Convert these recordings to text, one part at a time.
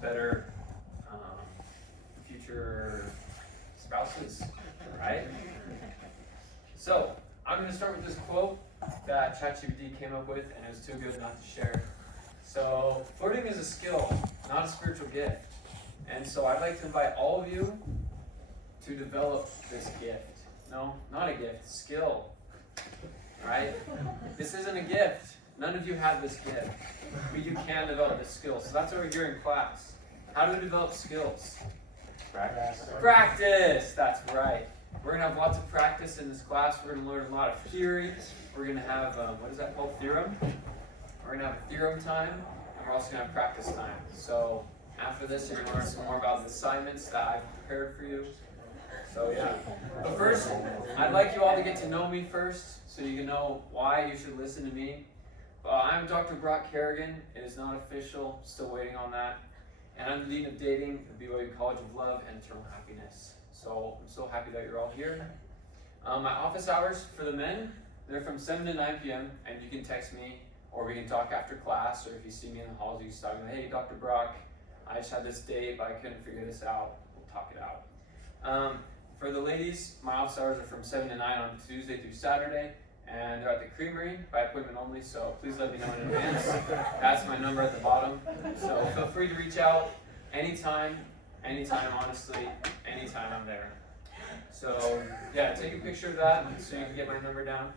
better future spouses, right? So, I'm going to start with this quote that ChatGPT came up with, and it was too good not to share. So, flirting is a skill, not a spiritual gift. And so I'd like to invite all of you to develop this gift. No, not a gift, skill. Right? This isn't a gift. None of you have this gift. But you can develop this skill. So that's what we're here in class. How do we develop skills? Practice. Practice! That's right. We're going to have lots of practice in this class. We're going to learn a lot of theory. We're going to have, what is that called? Theorem? We're going to have a theorem time. And we're also going to have practice time. So after this, you're going to learn some more about the assignments that I've prepared for you. So yeah. But first, I'd like you all to get to know me first, so you can know why you should listen to me. I'm Dr. Brock Kerrigan. It is not official. Still waiting on that. And I'm the Dean of Dating at BYU College of Love and Eternal Happiness. So I'm so happy that you're all here. My office hours for the men, they're from 7 to 9 p.m. And you can text me, or we can talk after class, or if you see me in the halls, you can stop me. Hey, Dr. Brock, I just had this date, but I couldn't figure this out. We'll talk it out. For the ladies, my office hours are from 7 to 9 on Tuesday through Saturday, and they're at the Creamery by appointment only, so please let me know in advance. That's my number at the bottom. So feel free to reach out anytime, honestly, anytime I'm there. So yeah, take a picture of that so you can get my number down.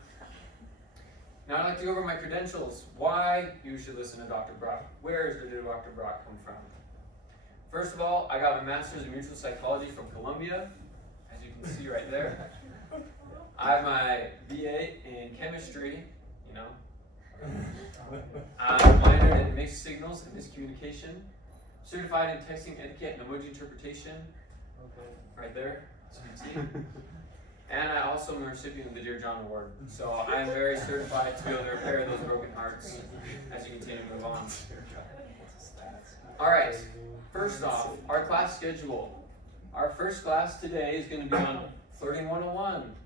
Now I'd like to go over my credentials. Why you should listen to Dr. Brock. Where did Dr. Brock come from? First of all, I got my master's in mutual psychology from Columbia, as you can see right there. I have my BA in chemistry, you know. I'm minored in mixed signals and miscommunication. Certified in texting etiquette and emoji interpretation, right there, as you can see. And I also am a recipient of the Dear John Award. So I am very certified to be able to repair those broken hearts as you continue to move on. Alright, first off, our class schedule. Our first class today is going to be on Flirting 101.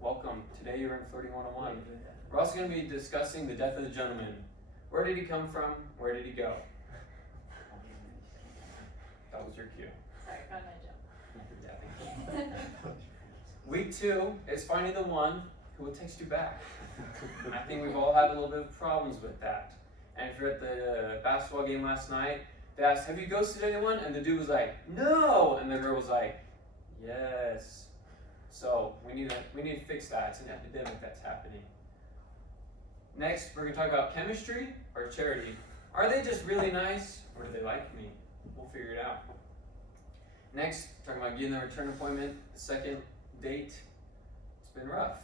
Welcome. Today you're in Flirting 101. We're also going to be discussing the death of the gentleman. Where did he come from? Where did he go? That was your cue. Sorry, found my jump. Week 2 is finding the one who will text you back. I think we've all had a little bit of problems with that. And if you're at the basketball game last night, they asked, have you ghosted anyone? And the dude was like, no! And the girl was like, yes. So we need to fix that. It's an epidemic that's happening. Next, we're going to talk about chemistry or charity. Are they just really nice, or do they like me? We'll figure it out. Next, talking about getting the return appointment, the second date. It's been rough,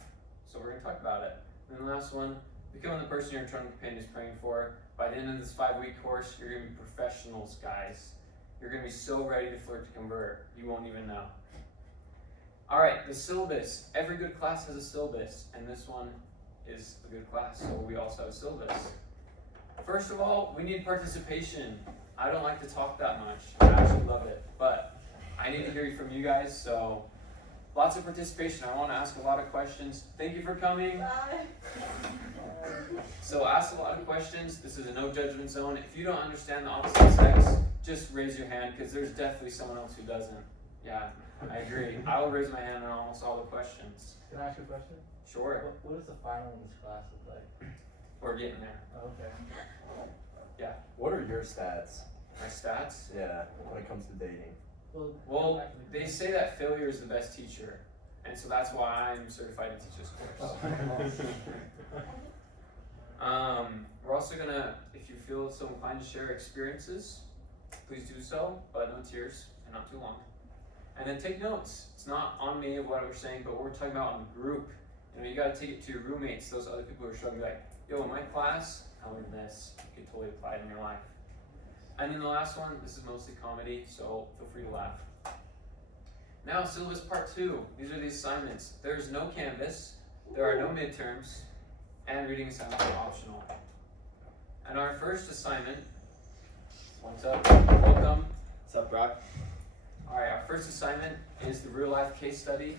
so we're going to talk about it. And the last one, becoming the person your eternal companion is praying for. By the end of this 5-week course, you're going to be professionals, guys. You're going to be so ready to flirt to convert, you won't even know. All right, the syllabus. Every good class has a syllabus, and this one is a good class, so we also have a syllabus. First of all, we need participation. I don't like to talk that much. I actually love it, but I need to hear from you guys, so lots of participation. I want to ask a lot of questions. Thank you for coming. Bye. So ask a lot of questions. This is a no judgment zone. If you don't understand the opposite sex, just raise your hand, because there's definitely someone else who doesn't. Yeah, I agree. I will raise my hand on almost all the questions. Can I ask you a question? Sure. What does the final in this class look like? We're getting there. Oh, okay. Yeah. What are your stats? My stats? Yeah, when it comes to dating. Well, they say that failure is the best teacher. And so that's why I'm certified to teach this course. We're also going to, if you feel so inclined to share experiences, please do so, but no tears and not too long. And then take notes. It's not on me of what we're saying, but what we're talking about in the group. You know, you got to take it to your roommates, those other people who are struggling, like, yo, in my class, I learned this. You can totally apply it in your life. And then the last one, this is mostly comedy, so feel free to laugh. Now, syllabus part 2. These are the assignments. There's no Canvas, there are no midterms, and reading assignments are optional. And our first assignment, what's up? Welcome. What's up, Brock? Alright, our first assignment is the real life case study.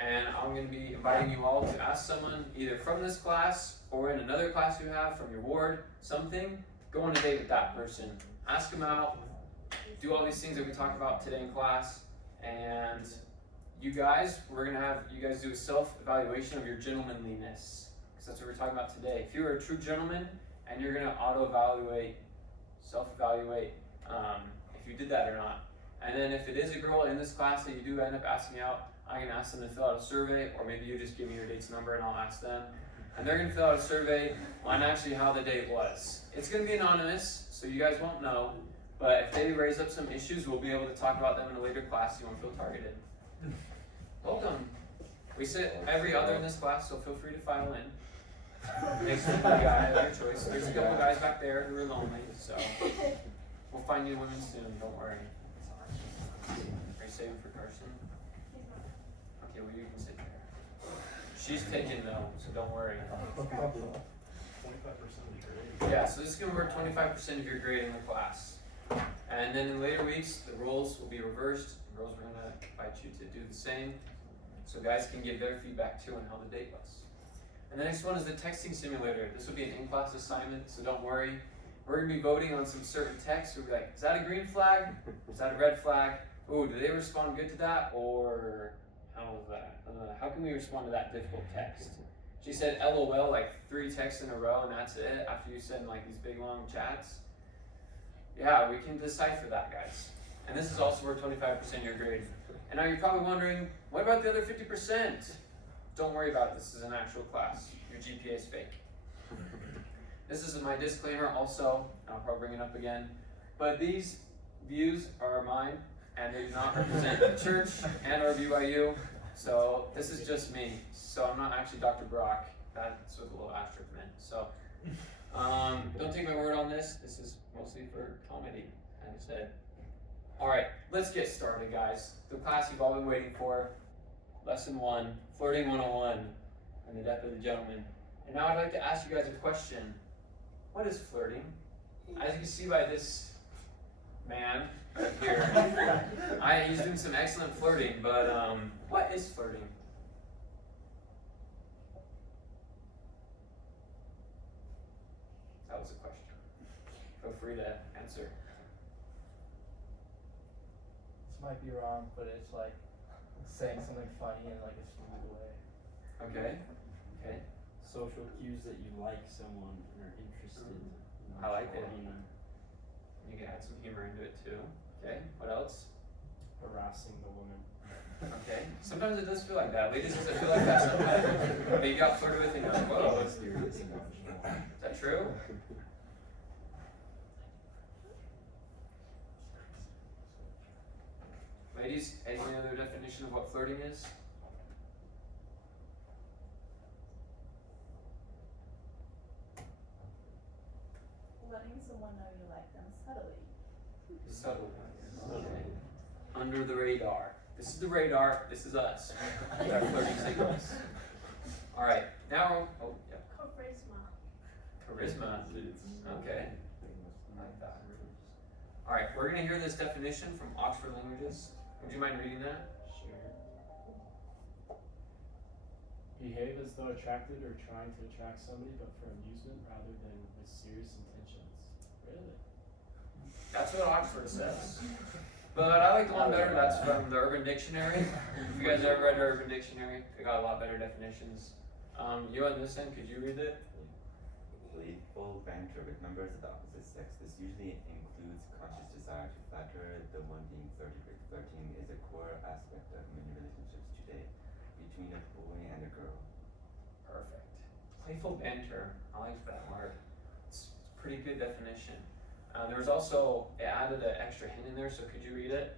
And I'm going to be inviting you all to ask someone, either from this class or in another class you have, from your ward, something. Go on a date with that person. Ask them out. do all these things that we talked about today in class, and you guys, we're gonna have you guys do a self-evaluation of your gentlemanliness, because that's what we're talking about today. If you're a true gentleman, and you're gonna auto-evaluate, self-evaluate, if you did that or not. And then if it is a girl in this class that you do end up asking out, I can ask them to fill out a survey, or maybe you just give me your date's number and I'll ask them. And they're gonna fill out a survey on actually how the date was. It's gonna be anonymous, so you guys won't know, but if they raise up some issues, we'll be able to talk about them in a later class, so you won't feel targeted. Welcome. We sit every other in this class, so feel free to file in. Next to the guy of your choice. There's a couple guys back there who are lonely, so we'll find you women soon, don't worry. Are you saving for Carson? Okay, well you can sit there. She's taken though, so don't worry. 25% of your grade. Yeah, so this is gonna work 25% of your grade in the class. And then in later weeks, the roles will be reversed. The girls are gonna invite you to do the same, so guys can give their feedback too on how the date was. And the next one is the texting simulator. This will be an in-class assignment, so don't worry. We're gonna be voting on some certain text. We'll be like, is that a green flag? Is that a red flag? Ooh, did they respond good to that? Or how was that? How can we respond to that difficult text? She said LOL like 3 texts in a row and that's it after you send like these big long chats. Yeah, we can decipher that, guys. And this is also worth 25% of your grade. And now you're probably wondering, what about the other 50%? Don't worry about it, this is an actual class. Your GPA is fake. This is my disclaimer also, and I'll probably bring it up again. But these views are mine, and they do not represent the church and our BYU. So this is just me. So I'm not actually Dr. Brock. That's what the little asterisk meant. So don't take my word on this. This is mostly for comedy, as I said. All right, let's get started, guys. The class you've all been waiting for. Lesson 1, Flirting 101, and the depth of the gentleman. And now I'd like to ask you guys a question. What is flirting? As you can see by this man right here, he's doing some excellent flirting, but what is flirting? That was a question. Feel free to answer. This might be wrong, but it's like saying something funny in like a smooth way. Okay. Okay. Social cues that you like someone and are interested. I like it. in You can add some humor into it too. Okay. What else? harassing the woman. Okay. Sometimes it does feel like that. Ladies, does it feel like that sometimes? But you got flirted with and you're like, whoa. Is that true? Ladies, any other definition of what flirting is? Letting someone know you like them subtly. Subtle. Okay. Under the radar. This is the radar. This is us. With our flirting signals. All right. Now, oh yeah. Charisma. Charisma. Okay. I like that. All right. We're gonna hear this definition from Oxford Languages. Would you mind reading that? Sure. Behave as though attracted or trying to attract somebody, but for amusement rather than with serious intentions. Really? That's what Oxford says. But I like the one better. That's from the Urban Dictionary. If you guys ever read the Urban Dictionary, they got a lot better definitions. You on this end, could you read it? Playful banter with members of the opposite sex. This usually includes conscious desire to flatter the one being flirted with. Flirting is a core aspect of many relationships today between a boy and a girl. Perfect. Playful banter. I like that word. It's a pretty good definition. There was also, it added an extra hint in there, so could you read it?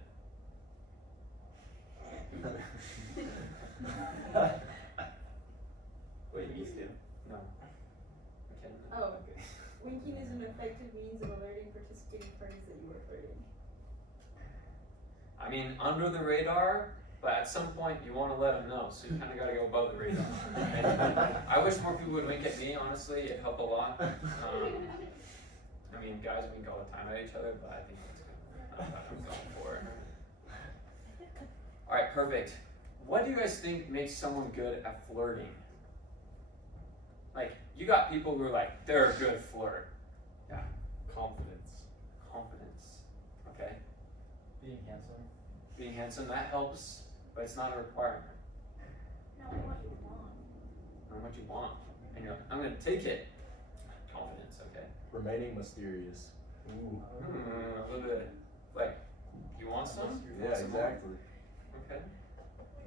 Wait, me still? No. Okay. Oh, Okay. winking is an effective means of alerting participating parties that you are flirting. I mean, under the radar, but at some point you want to let them know, so you kind of got to go above the radar. And I wish more people would wink at me, honestly, it'd help a lot. I mean, guys wink all the time at each other, but I think that's what I'm going for. Alright, perfect. What do you guys think makes someone good at flirting? Like, you got people who are like, they're a good flirt. Yeah. Confidence. Confidence. Okay. handsome. Being handsome, that helps, but it's not a requirement. No, what you want. Know what you want. And you're like, I'm gonna take it. Confidence, okay. Remaining mysterious. Ooh. A little bit like, you want some? You Yeah, want some more? exactly. Okay.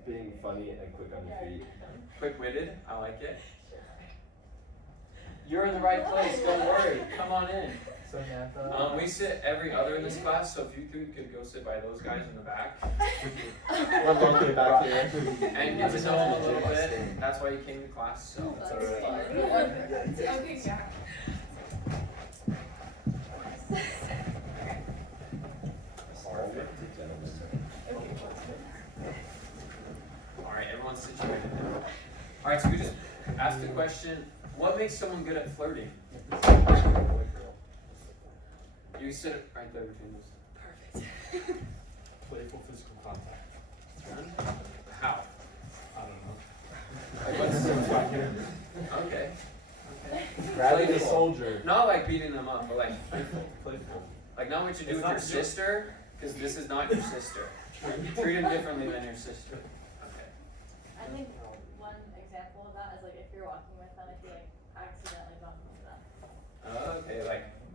Being funny and quick on your feet. Quick-witted, I like it. You're in the right place, don't worry, come on in. Samantha. We sit every other in this class, so if you two could go sit by those guys in the back. We're lonely back here. And get to know them a little bit, that's why you came to class, so it's alright. Okay, Jack. Alright, everyone's situated now. Alright, so we just asked the question, what makes someone good at flirting? You sit right there between those. Perfect. Playful physical contact. How? I don't know. Like what's okay. Okay. Grabbing the Playful. soldier. Not like beating them up, but like playful. Playful. Like not what you do It's with not your just- sister, because this is not your sister. Treat him differently than your sister. Okay. I think one example of that is like if you're walking with them, if you like accidentally bump into them. Okay,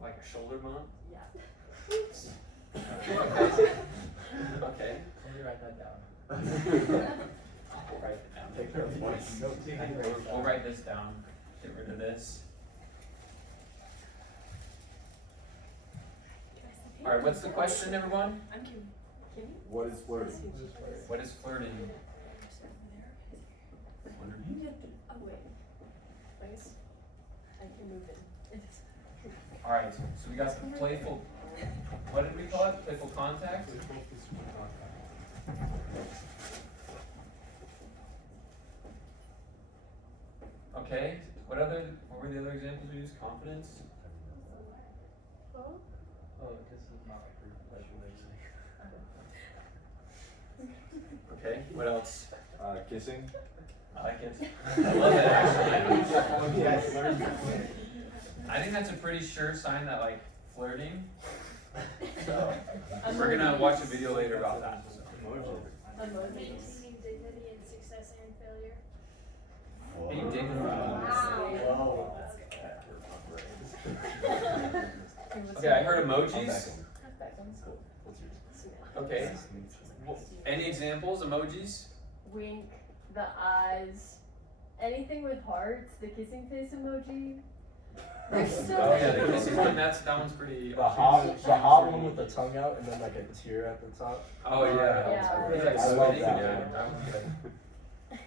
like a shoulder bump. Yeah. Okay. Somebody write that down. We'll write it down. Take care of voice. We'll write this down. Get rid of this. Alright, what's the question, everyone? I'm Kim. What is flirting? What is flirting? Oh wait. Please. I can move it. Alright, so we got some playful, what did we call it? Playful contact? Playful physical contact. Okay, what were the other examples we used? Confidence? Oh, this is not a group pleasure. Okay, what else? Kissing. I like it. I love it actually. I think that's a pretty sure sign that like flirting. So we're gonna watch a video later about that. So. Maintaining dignity in success and failure. Being dignified. Whoa. Okay, I heard emojis. Okay. Any examples? Emojis? Wink, the eyes, anything with hearts, the kissing face emoji. There's so Oh yeah, the many. kissing one. That one's pretty. The hot one with the tongue out and then like a tear at the top. Oh yeah. Yeah. He's like I love sweating. that Yeah, one. that one's good.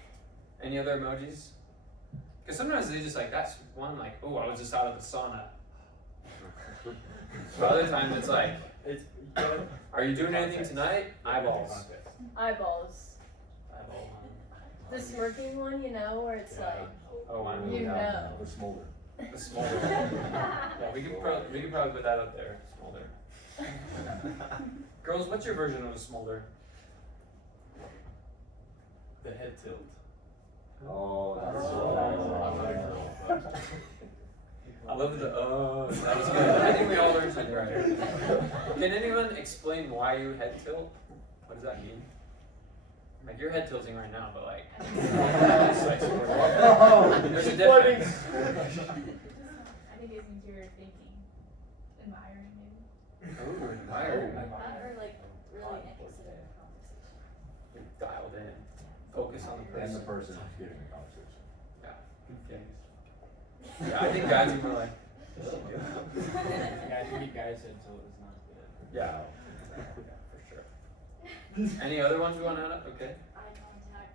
Any other emojis? Because sometimes they just like that's one like, oh, I was just out of the sauna. But other times it's like, are you doing anything tonight? Eyeballs. Eyeballs. Eyeball. The smirking one, you know, where it's like, Oh, I know. you know. The smolder. The smolder. Yeah, we could probably put that up there. Smolder. Girls, what's your version of a smolder? The head tilt. Oh, that's I love the that was good. I think we all learned something right. Can anyone explain why you head tilt? What does that mean? Like you're head tilting right now, but like, it's like there's a difference. I think it means you're thinking, admiring maybe. Ooh, admire. That or like really interested in the conversation. You're dialed in. Focus on the person. And the person who's giving the conversation. Yeah. Okay. Yeah, I think guys are more like. Yeah, I think you guys said so it was not good. Yeah. Yeah, for sure. Any other ones we want to add up? Okay. Eye contact.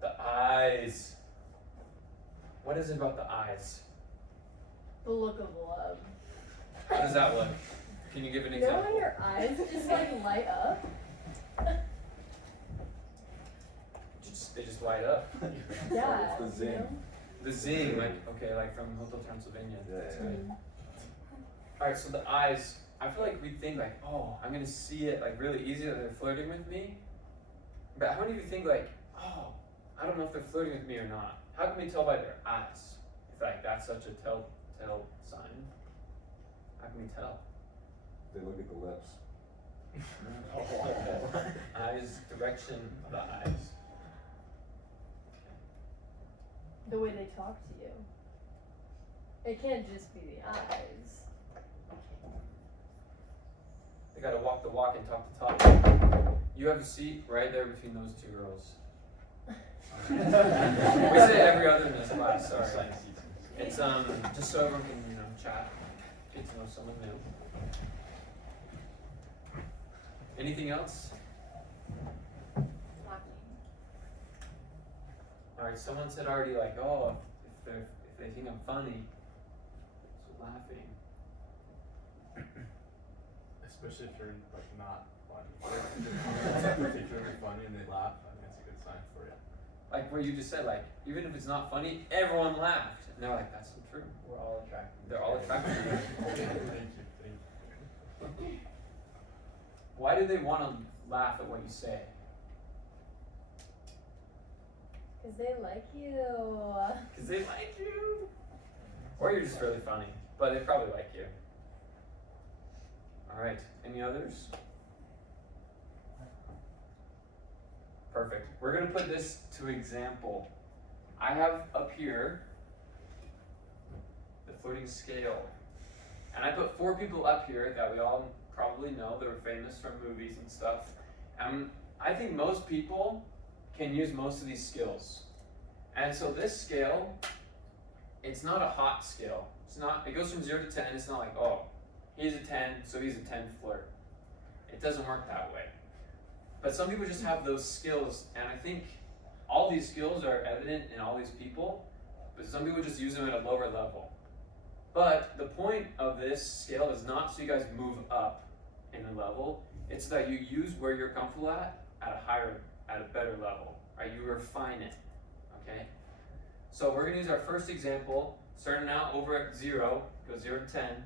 The eyes. What is it about the eyes? The look of love. How does that look? Can you give an You know example? when your eyes just like light up? They just light up. Yeah. It's the you zing. know? The zing, like okay, like from Hotel Transylvania. That's Yeah. right. All right, so the eyes. I feel like we think like, oh, I'm gonna see it like really easy that they're flirting with me. But how many of you think like, oh, I don't know if they're flirting with me or not? How can we tell by their eyes? If like that's such a telltale sign. How can we tell? They look at the lips. Eyes, direction of the eyes. The way they talk to you. It can't just be the eyes. They gotta walk the walk and talk the talk. You have a seat right there between those two girls. We say every other in this class, sorry. It's just so everyone can, chat, get to know someone new. Anything else? Alright, someone said already like, oh, if they think I'm funny, so laughing. Especially if you're like not funny. If they're particularly funny and they laugh, I think that's a good sign for you. Like what you just said, like, even if it's not funny, everyone laughed. And they're like, that's not true. We're all attracted. They're all attracted to you. Thank you. Why do they want to laugh at what you say? Because they like you. Because they like you. Or you're just really funny. But they probably like you. Alright, any others? Perfect. We're going to put this to example. I have up here the flirting scale. And I put 4 people up here that we all probably know. They were famous from movies and stuff. And I think most people can use most of these skills. And so this scale, it's not a hot scale. It goes from 0 to 10. It's not like, oh, he's a 10, so he's a 10 flirt. It doesn't work that way. But some people just have those skills, and I think all these skills are evident in all these people, but some people just use them at a lower level. But the point of this scale is not so you guys move up in the level, it's that you use where you're comfortable at a better level, right? You refine it, okay? So we're gonna use our first example, starting out over at 0, go 0 to 10.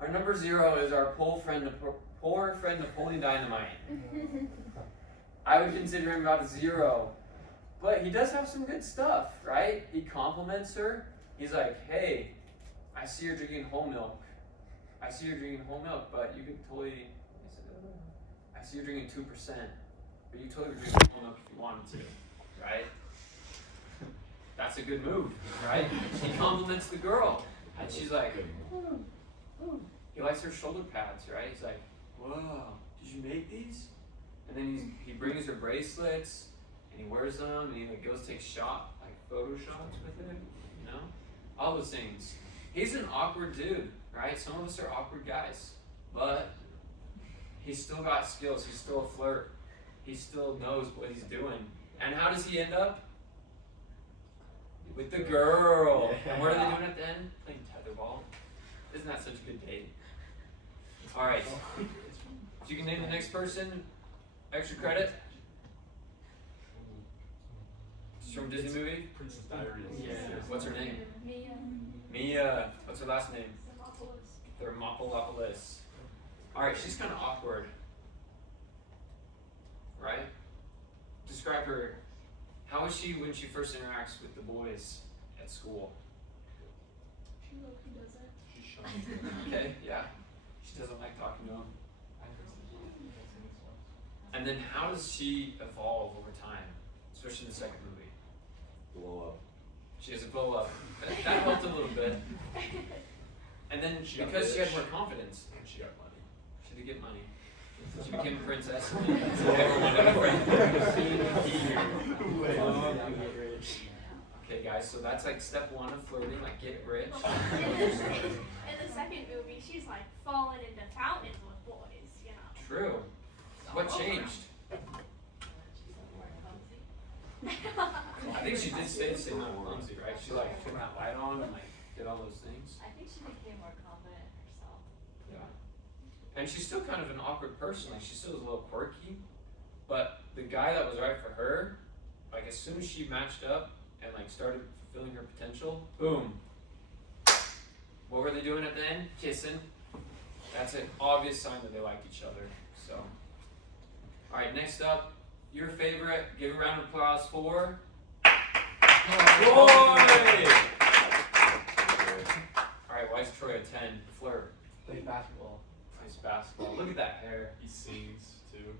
Our number 0 is our poor friend Napoleon Dynamite. I would consider him about a 0, but he does have some good stuff, right? He compliments her. He's like, hey, I see you're drinking whole milk. I see you're drinking whole milk, but you could totally, I see you're drinking 2%, but you totally could drink whole milk if you wanted to, right? That's a good move, right? He compliments the girl, and she's like, he likes her shoulder pads, right? He's like, whoa, did you make these? And then he brings her bracelets, and he wears them, and he like goes take photo shots with it, all those things. He's an awkward dude, right? Some of us are awkward guys, but he's still got skills. He's still a flirt. He still knows what he's doing. And how does he end up? With the girl. And what are they doing at the end? Playing tetherball. Isn't that such a good date? Alright. If you can name the next person, extra credit. She's from a Disney movie? Princess Diaries. Yeah. What's her name? Mia. Mia. What's her last name? Thermopolis. Alright, she's kind of awkward. Right? Describe her. How is she when she first interacts with the boys at school? She low-key doesn't. She's shy. Okay, yeah. She doesn't like talking to him. And then how does she evolve over time? Especially in the second movie. Blow up. She has a blow up. That helped a little bit. And then because she had more confidence, And she got money. she did get money. She became a princess. Everyone had a friend. Okay guys, so that's like step 1 of flirting, like get rich. In the second movie, she's like falling into fountains with boys, True. What changed? I think she did stay the same amount clumsy, right? She like turned that light on and like did all those things. I think she became more confident in herself. Yeah. And she's still kind of an awkward person. Like she still is a little quirky, but the guy that was right for her, like as soon as she matched up and like started fulfilling her potential, boom. What were they doing at the end? Kissing. That's an obvious sign that they liked each other. So, all right. Next up, your favorite. Give a round of applause for Troy. All right. Why is Troy a 10? Flirt. Play basketball. Plays basketball. Look at that hair. He sings too.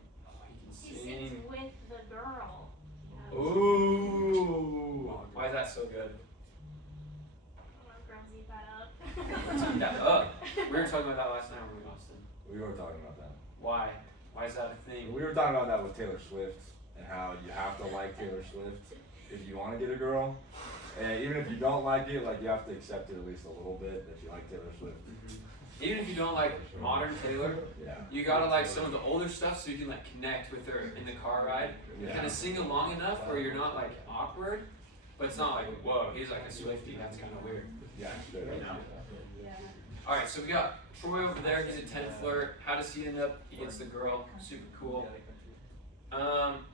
He He sings can sing. with the girl. Ooh. Why is that so good? I'm gonna girls eat that up. Let's eat that up. We were talking about that last night when we were in Austin. We were talking about that. Why? Why is that a thing? We were talking about that with Taylor Swift and how you have to like Taylor Swift if you want to get a girl. And even if you don't like it, like you have to accept it at least a little bit that you like Taylor Swift. Even if you don't like modern Taylor, Yeah. you gotta like some of the older stuff so you can like connect with her in the car ride. Yeah. Kind of sing along enough where you're not like awkward, but it's not like, whoa, he's like a Swiftie, that's kind of weird. Yeah. Straight up. You know? Yeah. Alright, so we got Troy over there, he's a 10 flirt. How does he end up? He gets the girl, super cool.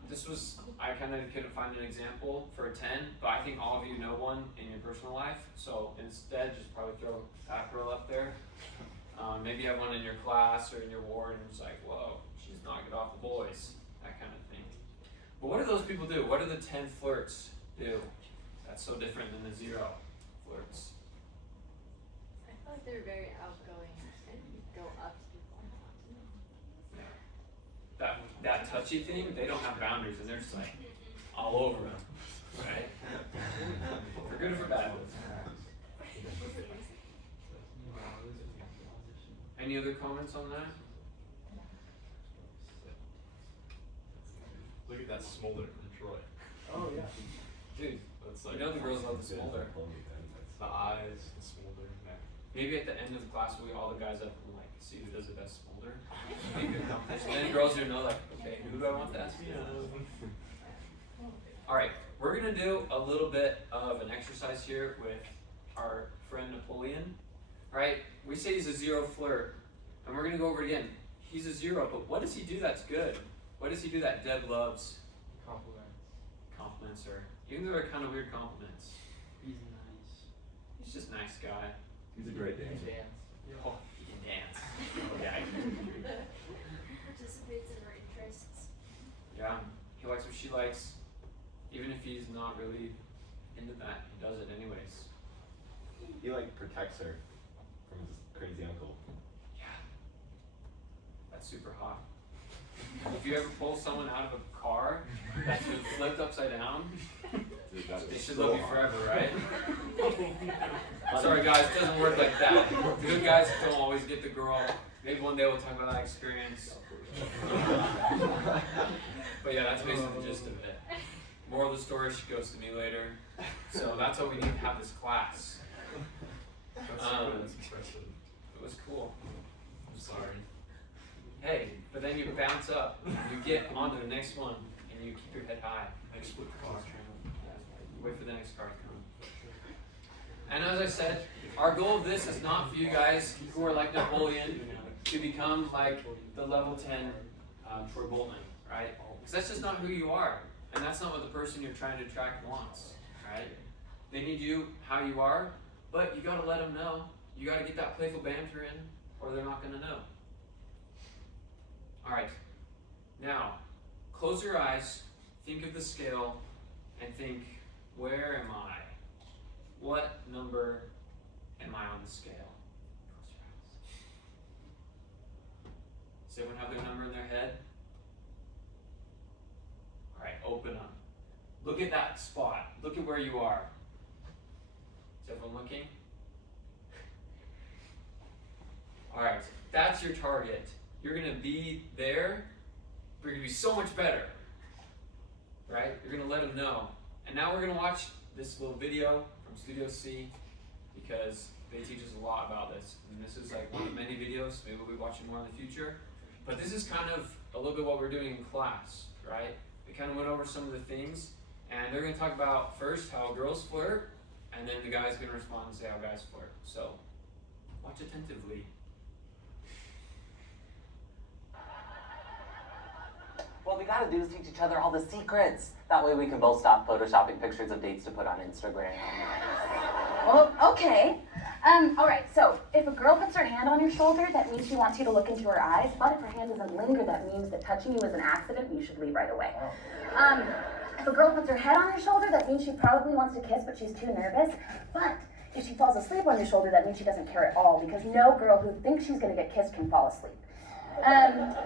This was, I kind of couldn't find an example for a 10, but I think all of you know one in your personal life, so instead just probably throw that girl up there. Maybe you have one in your class or in your ward and it's like, whoa, she's knocking off the boys, that kind of thing. But what do those people do? What do the 10 flirts do? That's so different than the 0 flirts. I feel like they're very outgoing and go up to people and talk to them. That touchy thing, they don't have boundaries and they're just like all over them, right? For good or for bad. Any other comments on that? Look at that smolder from Troy. Oh yeah. Dude, That's you like know the girls love the smolder. the eyes, the smolder. Yeah. Maybe at the end of the class we all the guys up and like see who does the best smolder. Make a competition. Then girls are know like, okay, who do I want to ask me? Alright, we're gonna do a little bit of an exercise here with our friend Napoleon. Right? We say he's a 0 flirt, and we're gonna go over it again. He's a 0, but what does he do that's good? What does he do that Deb loves? Compliments her. Even though they're kind of weird compliments. He's nice. He's just a nice guy. He's a great He dancer. dance. Oh, he can dance. Okay. Participates in our interests. Yeah, he likes what she likes. Even if he's not really into that, he does it anyways. He like protects her from his crazy uncle. Yeah. That's super hot. If you ever pull someone out of a car that's been flipped upside down, Dude, that they is should so love you hot. forever, right? Sorry guys, it doesn't work like that. The good guys don't always get the girl. Maybe one day we'll talk about that experience. But yeah, that's basically the gist of it. Moral of the story, she goes to me later. So that's why we need to have this class. That's impressive. It was cool. I'm sorry. Hey, but then you bounce up, you get onto the next one, and you keep your head high. I just flipped the car. Wait for the next card to come. And as I said, our goal of this is not for you guys who are like Napoleon to become like the level 10 Troy Boltman, right? Because that's just not who you are. And that's not what the person you're trying to attract wants, right? They need you how you are, but you gotta let them know. You gotta get that playful banter in, or they're not gonna know. Alright, now, close your eyes, think of the scale, and think, where am I? What number am I on the scale? Close your eyes. Does everyone have their number in their head? Alright, open up. Look at that spot. Look at where you are. Is everyone looking? Alright, that's your target. You're gonna be there, but you're gonna be so much better. Right? You're gonna let them know. And now we're gonna watch this little video from Studio C because they teach us a lot about this. And this is like one of many videos. Maybe we'll be watching more in the future. But this is kind of a little bit what we're doing in class, right? We kind of went over some of the things, and they're gonna talk about first how girls flirt, and then the guys are gonna respond and say how guys flirt. So watch attentively. What we gotta do is teach each other all the secrets. That way we can both stop photoshopping pictures of dates to put on Instagram. Well, okay. Alright, so if a girl puts her hand on your shoulder, that means she wants you to look into her eyes. But if her hand doesn't linger, that means that touching you is an accident and you should leave right away. If a girl puts her head on your shoulder, that means she probably wants to kiss, but she's too nervous. But If she falls asleep on your shoulder, that means she doesn't care at all, because no girl who thinks she's gonna get kissed can fall asleep.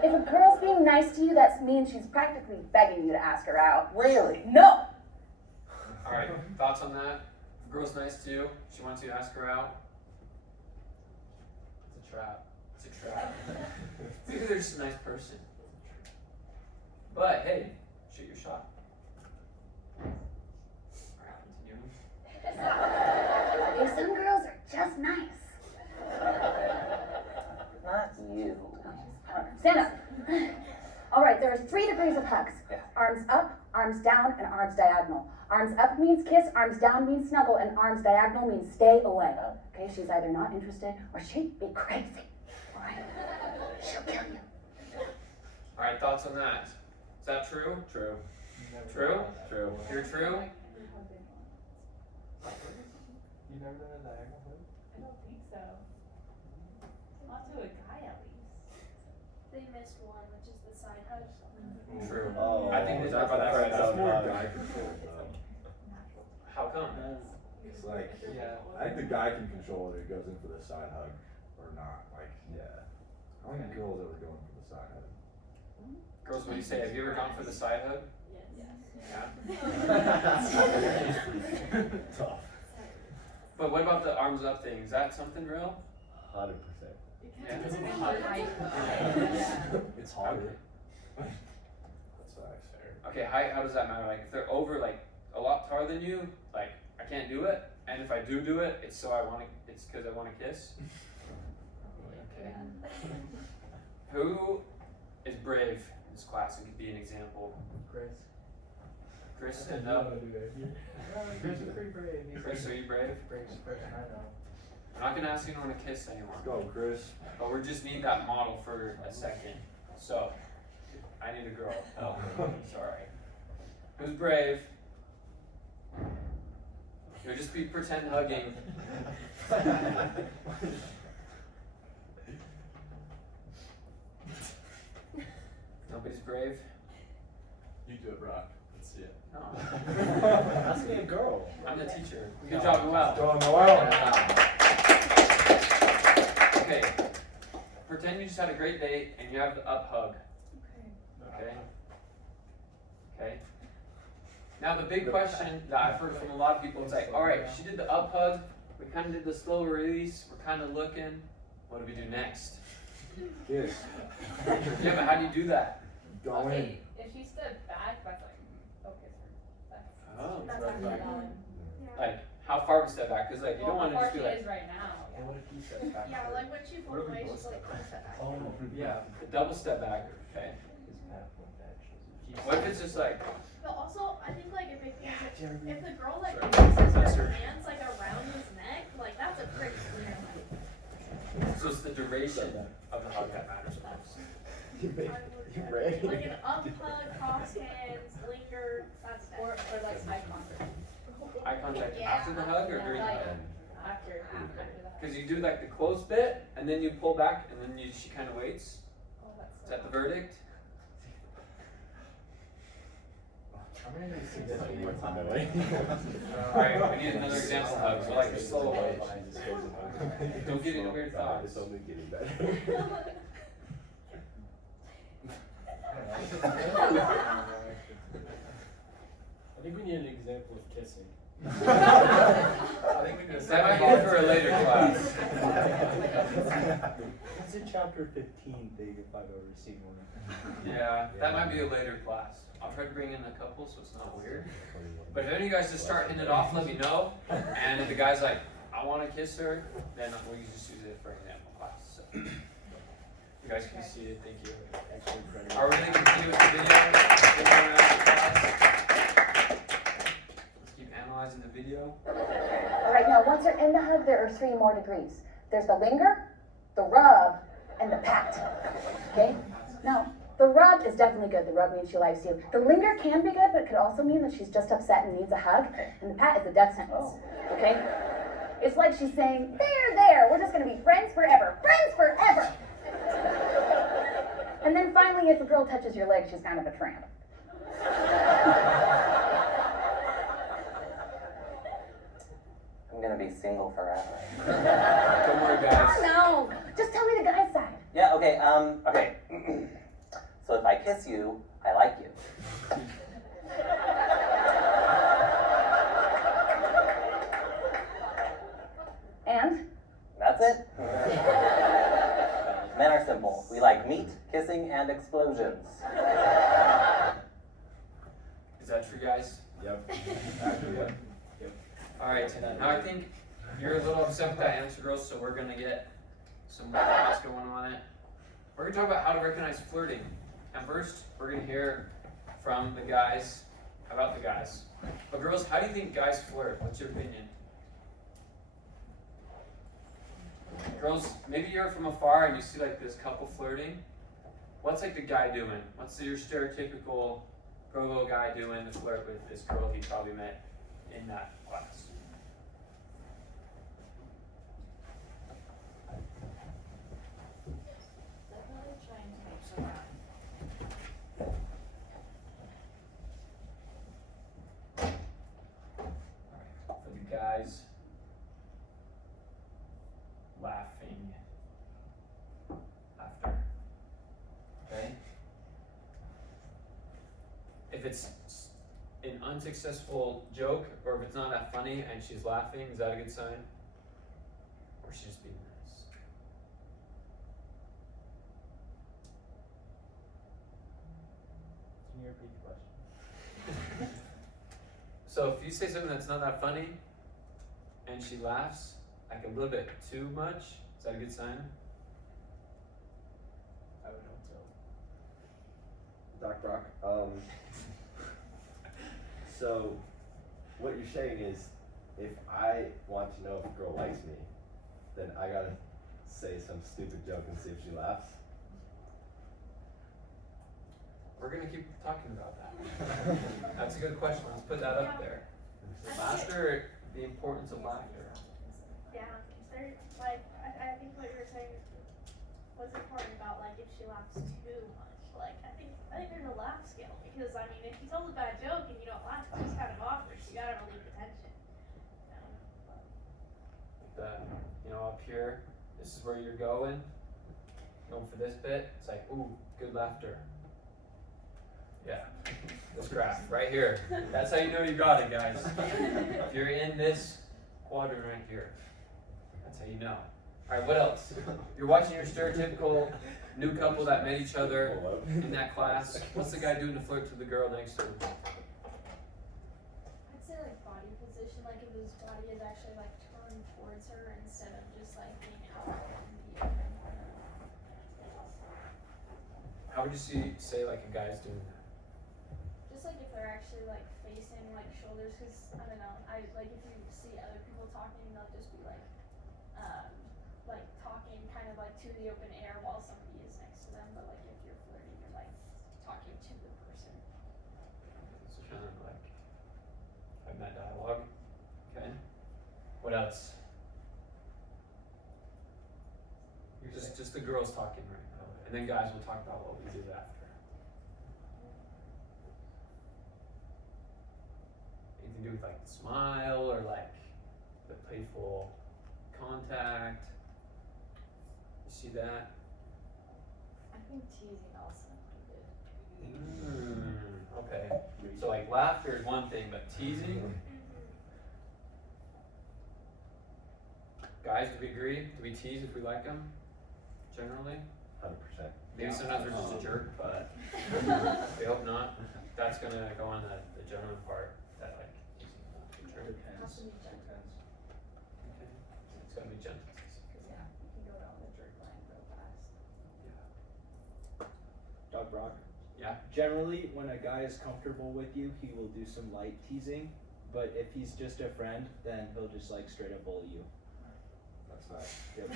If a girl's being nice to you, that means she's practically begging you to ask her out. Really? No! Alright, thoughts on that? If a girl's nice to you, she wants you to ask her out. It's a trap. It's a trap. Maybe they're just a nice person. But hey, shoot your shot. Alright, continuing. Okay, some girls are just nice. Not you. Stand up. All right, there's 3 degrees of hugs. Arms up, arms down, and arms diagonal. Arms up means kiss, arms down means snuggle, and arms diagonal means stay away. Okay, she's either not interested or she'd be crazy. All right? She'll kill you. Alright, thoughts on that? Is that true? True. True? True. You're true? You never done a diagonal hug? I don't think so. Not to a guy at least. They missed one, which is the side hug. True. Oh, I think these are That's about that that's right more now. guy control though. How come? It's like, Yeah. I think the guy can control whether he goes in for the side hug or not. Like, yeah. How many girls ever going for the side hug? Girls, what do you say? Have you ever gone for the side hug? Yeah. Tough. But what about the arms up thing? Is that something real? 100%. Yeah. It's harder. That's facts. Okay, height, how does that matter? Like, if they're over, like, a lot taller than you, like, I can't do it. And if I do it, it's because I want to kiss. Okay. Who is brave in this class and could be an example? Chris. Chris, stand up. Chris is pretty brave. He's Chris, are you brave? bravest person I know. I'm not going to ask anyone to kiss anyone. Let's go, Chris. But we just need that model for a second. So, I need a girl. Oh, sorry. Who's brave? You'll just be pretend hugging. Nobody's brave? You do it, Brock. Let's see it. No. Ask me a girl. I'm the teacher. Good job, Noel. Go, Noel. Okay. Pretend you just had a great date and you have the up hug. Okay. Okay. Now the big question that I've heard from a lot of people is like, all right, she did the up hug. We kind of did the slow release. We're kind of looking. What do we do next? Kiss. Yeah, but how do you do that? Go in. Okay, if she stepped back, that's like, okay, that's Oh. that's actually valid. Like, how far to step back? Because like you don't Well, want to how just far be she like is right now. And what if he steps back? Yeah, like when she What if pulled we away, both she's like, step step back. Oh, yeah. a double step back. Okay. His path went back. What if it's just like, But also, I think like if the girl like Sorry. places Professor. her hands like around his neck, like that's a pretty clear so it's the duration of the hug that matters most. You like, like an up hug, cross hands, linger, that's Or like eye contact. Eye contact after the hug or during the Like hug? after that. Because you do like the close bit and then you pull back and then she kind of waits. Oh, that's Is that the verdict? I'm gonna need to see this Like, one more what's time. in the way? Alright, we need another example hug. So like the slow hug. Don't get into weird It's thoughts. only getting better. I think we need an example of kissing. I think we just. That might be for a later class. It's in chapter 15 thing if I've ever seen one. Yeah, that might be a later class. I'll try to bring in a couple so it's not weird. But if any of you guys just start hitting it off, let me know. And if the guy's like, I want to kiss her, then we'll just use it for an example class. So, you guys can be seated. Thank you. Are we going to continue with the video? Anyone else in class? Let's keep analyzing the video. All right, now once you're in the hug, there are 3 more degrees. There's the linger, the rub, and the pat. Okay? Now, the rub is definitely good. The rub means she likes you. The linger can be good, but it could also mean that she's just upset and needs a hug. And the pat is a death sentence. Okay? It's like she's saying, there, we're just gonna be friends forever. Friends forever! And then finally, if a girl touches your leg, she's kind of a tramp. I'm gonna be single forever. Don't worry, guys. No, just tell me the guy's side. Yeah, okay, okay. So if I kiss you, I like you. And? That's it. Men are simple. We like meat, kissing, and explosions. Is that true, guys? Yep. Actually, yep. Alright, now I think you're a little upset with that answer, girls, so we're gonna get some more class going on it. We're gonna talk about how to recognize flirting. And first, we're gonna hear from the guys about the guys. But girls, how do you think guys flirt? What's your opinion? Girls, maybe you're from afar and you see like this couple flirting. What's like the guy doing? What's your stereotypical Provo guy doing to flirt with this girl he probably met in that class? Definitely trying to make some Alright, for the guys, laughing after. Okay? If it's an unsuccessful joke, or if it's not that funny and she's laughing, is that a good sign? Or she's just being nice? Can you repeat the question? So if you say something that's not that funny and she laughs like a little bit too much, is that a good sign? I would hope so. Doc Brock. So, what you're saying is, if I want to know if a girl likes me, then I gotta say some stupid joke and see if she laughs. We're gonna keep talking about that. That's a good question. Let's put that up there. Laughter, the importance of laughter. Yeah, there, like, I think what you were saying was important about, like, if she laughs too much. Like, I think there's a laugh scale, because, I mean, if he tells a bad joke and you don't laugh, it's just kind of awkward, so you gotta relieve the tension. Up here, this is where you're going for this bit. It's like, ooh, good laughter. Yeah, this graph right here. That's how you know you got it, guys. If you're in this quadrant right here, that's how you know. All right, what else? You're watching your stereotypical new couple that met each other in that class. What's the guy doing to flirt to the girl next to him? I'd say like body position, like if his body is actually like turned towards her instead of just like being out in the open. How would you say like a guy's doing that? Just like if they're actually like facing like shoulders, because I don't know, I like if you see other people talking, they'll just be like talking kind of like to the open air while somebody is next to them. But like if you're flirting, you're like talking to the person. So kind of like having that dialogue. Okay. What else? Just the girls talking right now, and then guys will talk about what we did after. Anything to do with like the smile or like the playful contact? You see that? I think teasing also included. Okay. So like laughter is one thing, but teasing? Guys, do we agree? Do we tease if we like them? Generally? 100%. Maybe sometimes we're just a jerk, but we hope not. That's gonna go on the gentleman part. That like teasing not a jerk. Has to be gentle. Okay. It's gotta be gentle. Because yeah, you can go down the jerk line real fast. Doc Brock. Yeah. Generally, when a guy is comfortable with you, he will do some light teasing. But if he's just a friend, then he'll just like straight up bully you. That's nice. Yep.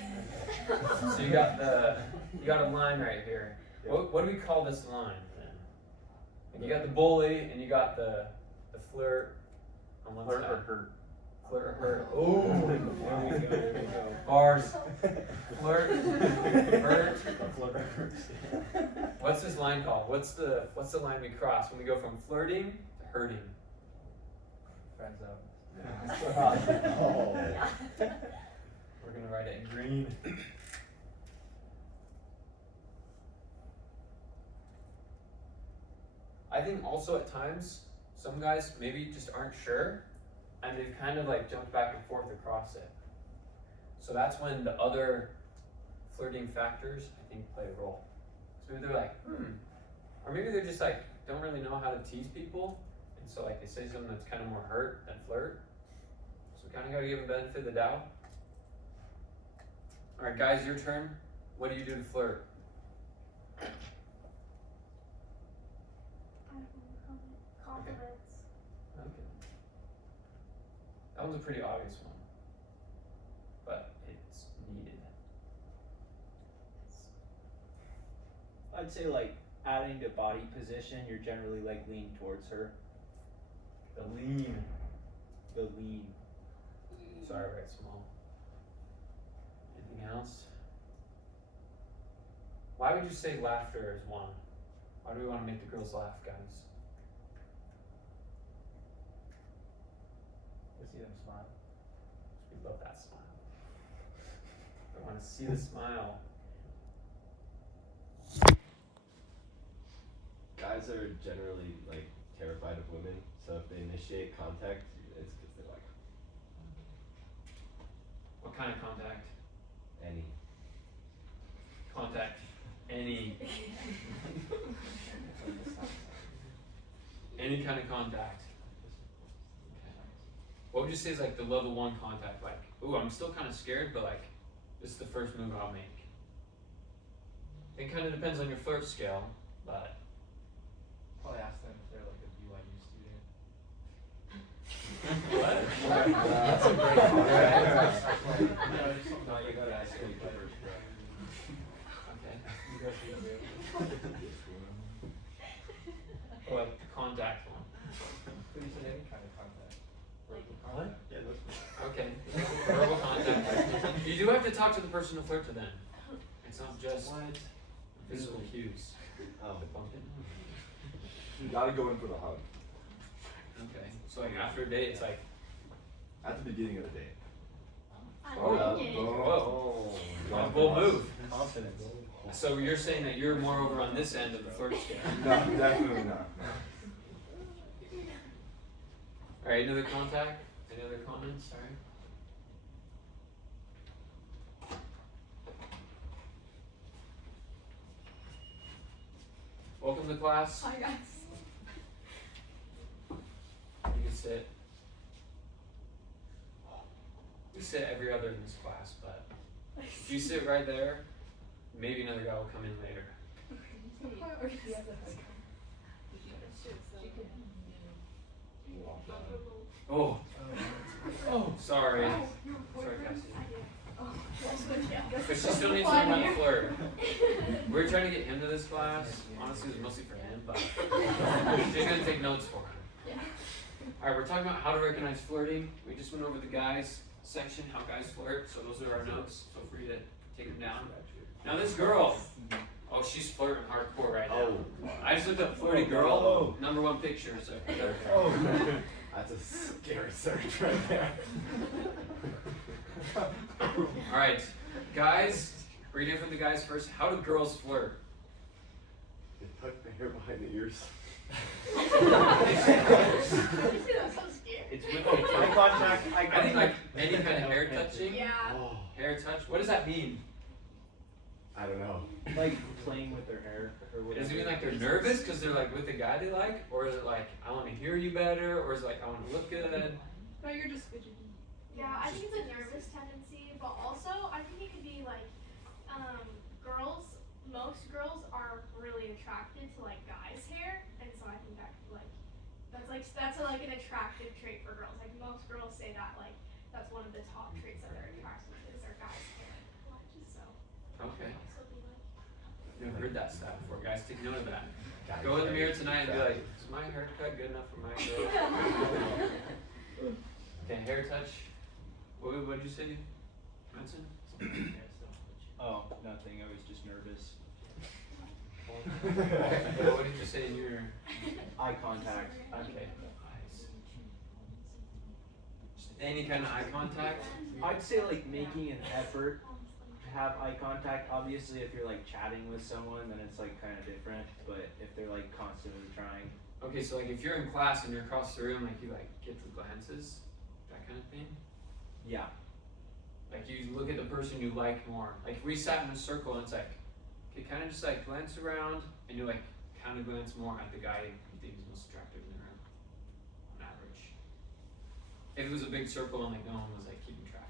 So you got a line right here. Yep. What do we call this line then? Like you got the bully and you got the flirt on one Flirt side. or hurt. Flirt or hurt. Ooh. There we go. Bars. Flirt. Hurt. Flirt. What's this line called? What's the line we cross when we go from flirting to hurting? Friend zone. Oh. We're gonna write it in green. I think also at times, some guys maybe just aren't sure, and they've kind of like jumped back and forth across it. So that's when the other flirting factors, I think, play a role. So maybe they're like, or maybe they're just like, don't really know how to tease people, and so like they say something that's kind of more hurt than flirt. So kind of gotta give them the benefit of the doubt. All right, guys, your turn. What do you do to flirt? Compliments. Okay. That one's a pretty obvious one, but it's needed. I'd say like adding to body position, you're generally like lean towards her. The lean. The lean. Sorry, right, small. Anything else? Why would you say laughter is one? Why do we want to make the girls laugh, guys? We see them smile. We love that smile. I want to see the smile. Guys are generally like terrified of women, so if they initiate contact, it's because they're like What kind of contact? any. Contact. Any. Any kind of contact. Okay. What would you say is like the level 1 contact? Like, ooh, I'm still kind of scared, but like, this is the first move I'll make. It kind of depends on your flirt scale, but. Probably ask them if they're like a BYU student. What? That's a great one. No, you gotta ask them first, bro. Okay. You go through the Or like the contact one. But you said any kind of contact. What? Yeah, that's Okay. Verbal contact. You do have to talk to the person to flirt to them. It's not just physical cues. Oh. The bumping. You gotta go in for the hug. Okay. So like after a date, it's like. At the beginning of the date. Whoa. Oh. Bold move. Confidence. So you're saying that you're more over on this end of the flirt scale. No, definitely not. Alright, any other contact? Any other comments? Sorry. Welcome to class. Hi guys. You can sit. We sit every other in this class, but if you sit right there, maybe another guy will come in later. Oh. Oh, sorry. Sorry, Cassie. But she still needs to learn how to flirt. We're trying to get him to this class. Honestly, it was mostly for him, but she's gonna take notes for him. Alright, we're talking about how to recognize flirting. We just went over the guys section, how guys flirt, so those are our notes. Feel free to take them down. Now this girl, oh, she's flirting hardcore right now. I just looked up flirty girl, #1 picture, so. Oh. That's a scary search right there. Alright, guys, we're gonna hear from the guys first. How do girls flirt? They tuck the hair behind the ears. It's with eye contact. I think like any kind of hair touching. Yeah. Oh, Hair touch. What does that mean? I don't know. Like playing with their hair or whatever. Does it mean like they're nervous because they're like with the guy they like, or is it like I want to hear you better, or is it like I want to look good? No, you're just fidgety. Yeah, I think it's a nervous tendency, but also I think it could be like, most girls are really attracted to like guys' hair, and so I think that could that's like an attractive trait for girls. Like most girls say that like that's one of the top traits that they're attracted to is their guys' hair. So Okay. also be like. You've heard that stuff before, guys. Take note of that. Guys Go in the mirror hair. tonight and be like, is my haircut good enough for my girl? Okay, hair touch. What did you say, Benson? Oh, nothing. I was just nervous. What did you say in your Eye contact. okay? any kind of eye contact. I'd say like making an effort to have eye contact. Obviously, if you're like chatting with someone, then it's like kind of different. But if they're like constantly trying. Okay, so like if you're in class and you're across the room, like you like get the glances, that kind of thing. Yeah. Like you look at the person you like more. Like we sat in a circle and it's like, okay, kind of just like glance around and you like kind of glance more at the guy you think is most attractive in the room, on average. If it was a big circle and like no one was like keeping track,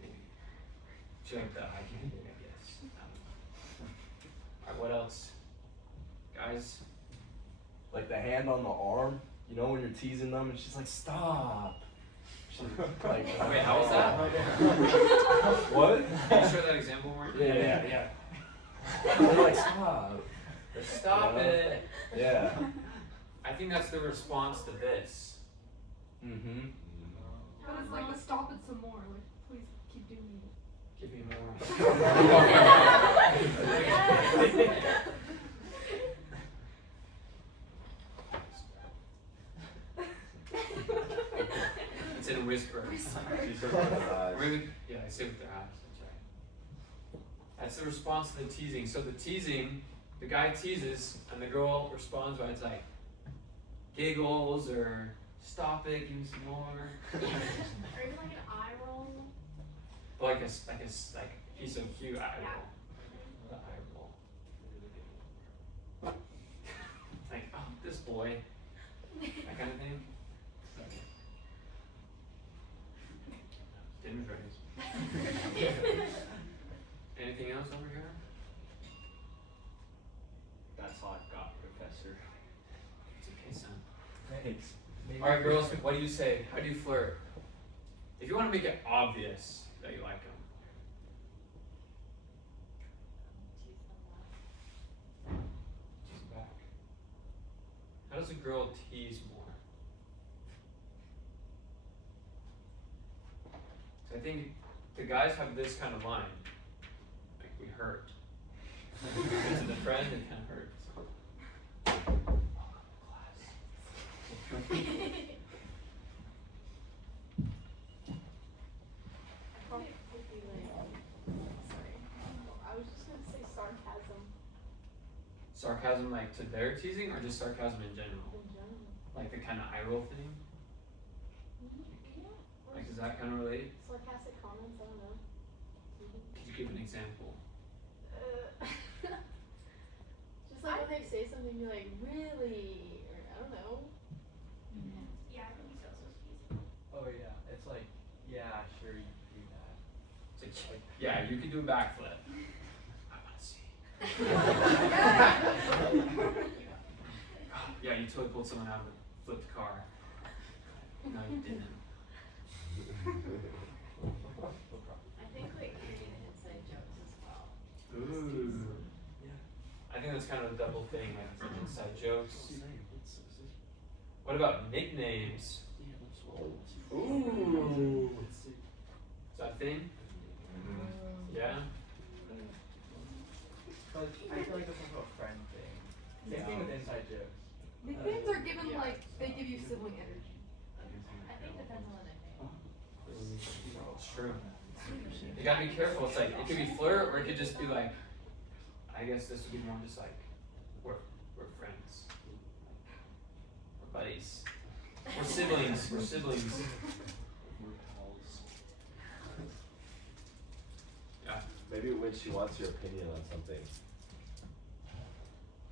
maybe. She like the eye candy, I guess. I don't know. Alright, what else? Guys? Like the hand on the arm, you know, when you're teasing them and she's like, stop. She's like, Wait, how was that? What? Can you show that example more? Yeah. They're like, stop. Stop it. Yeah. I think that's the response to this. Mm-hmm. But it's like, let's stop it some more. Like, please keep doing it. Give me more. It's in a whisper. She said with her eyes. Really? Yeah, I say with their eyes. That's right. That's the response to the teasing. So the teasing, the guy teases, and the girl responds by it's like giggles or stop it, give me some more. Or even like an eye roll. But like a piece of cute eye roll. The eye roll. Like, oh, this boy. That kind of thing. Dinner's ready. Anything else over here? That's all I've got, Professor. It's okay, son. Thanks. Maybe Alright, girls, what do you say? How do you flirt? If you want to make it obvious that you like them. Tease them back. How does a girl tease more? So I think the guys have this kind of line. Like, we hurt. To the friend, it kind of hurts. I was just gonna say sarcasm. Sarcasm, like to their teasing, or just sarcasm in general? In general. Like the kind of eye roll thing? Like, does that kind of relate? Sarcastic comments, I don't know. Could you give an example? Just like when they say something, you're like, really? Or I don't know. Yeah, I think so. Oh yeah, it's like, yeah, sure you can do that. It's like, yeah, you can do a backflip. I want to see. Yeah, you totally pulled someone out of a flipped car. No, you didn't. I think like creating inside jokes as well. Ooh. I think that's kind of a double thing, like some inside jokes. What about nicknames? Ooh. Is that a thing? Yeah? But I feel like that's also a friend thing. Same thing with inside jokes. Nicknames are given like, they give you sibling energy. I think it depends on the nickname. It's true. You gotta be careful. It's like, it could be flirt, or it could just be like, I guess this would be more just like, we're friends. We're buddies. We're siblings. We're siblings. We're pals. Yeah. Maybe when she wants your opinion on something.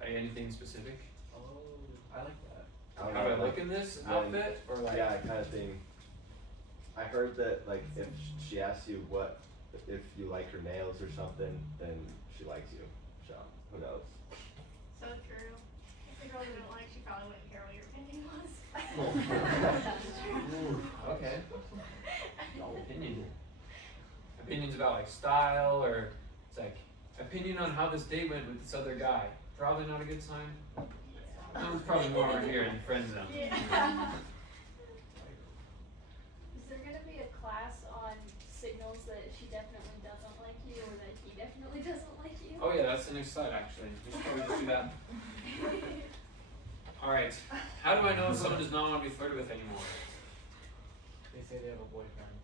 Like anything specific? Oh, I like that. I don't How know, do I like, look in this when- outfit? Or like, Yeah, kind of thing. I heard that like if she asks you if you like her nails or something, then she likes you. So who knows? So true. If the girl didn't like, she probably wouldn't care what your opinion was. okay. Opinion. Opinions about like style, or it's like opinion on how this date went with this other guy. Probably not a good sign. That was probably more over here in the friend zone. Yeah. Is there gonna be a class on signals that she definitely doesn't like you, or that he definitely doesn't like you? Oh yeah, that's the next slide actually. We should probably just do that. Alright. How do I know if someone does not want to be flirted with anymore? They say they have a boyfriend.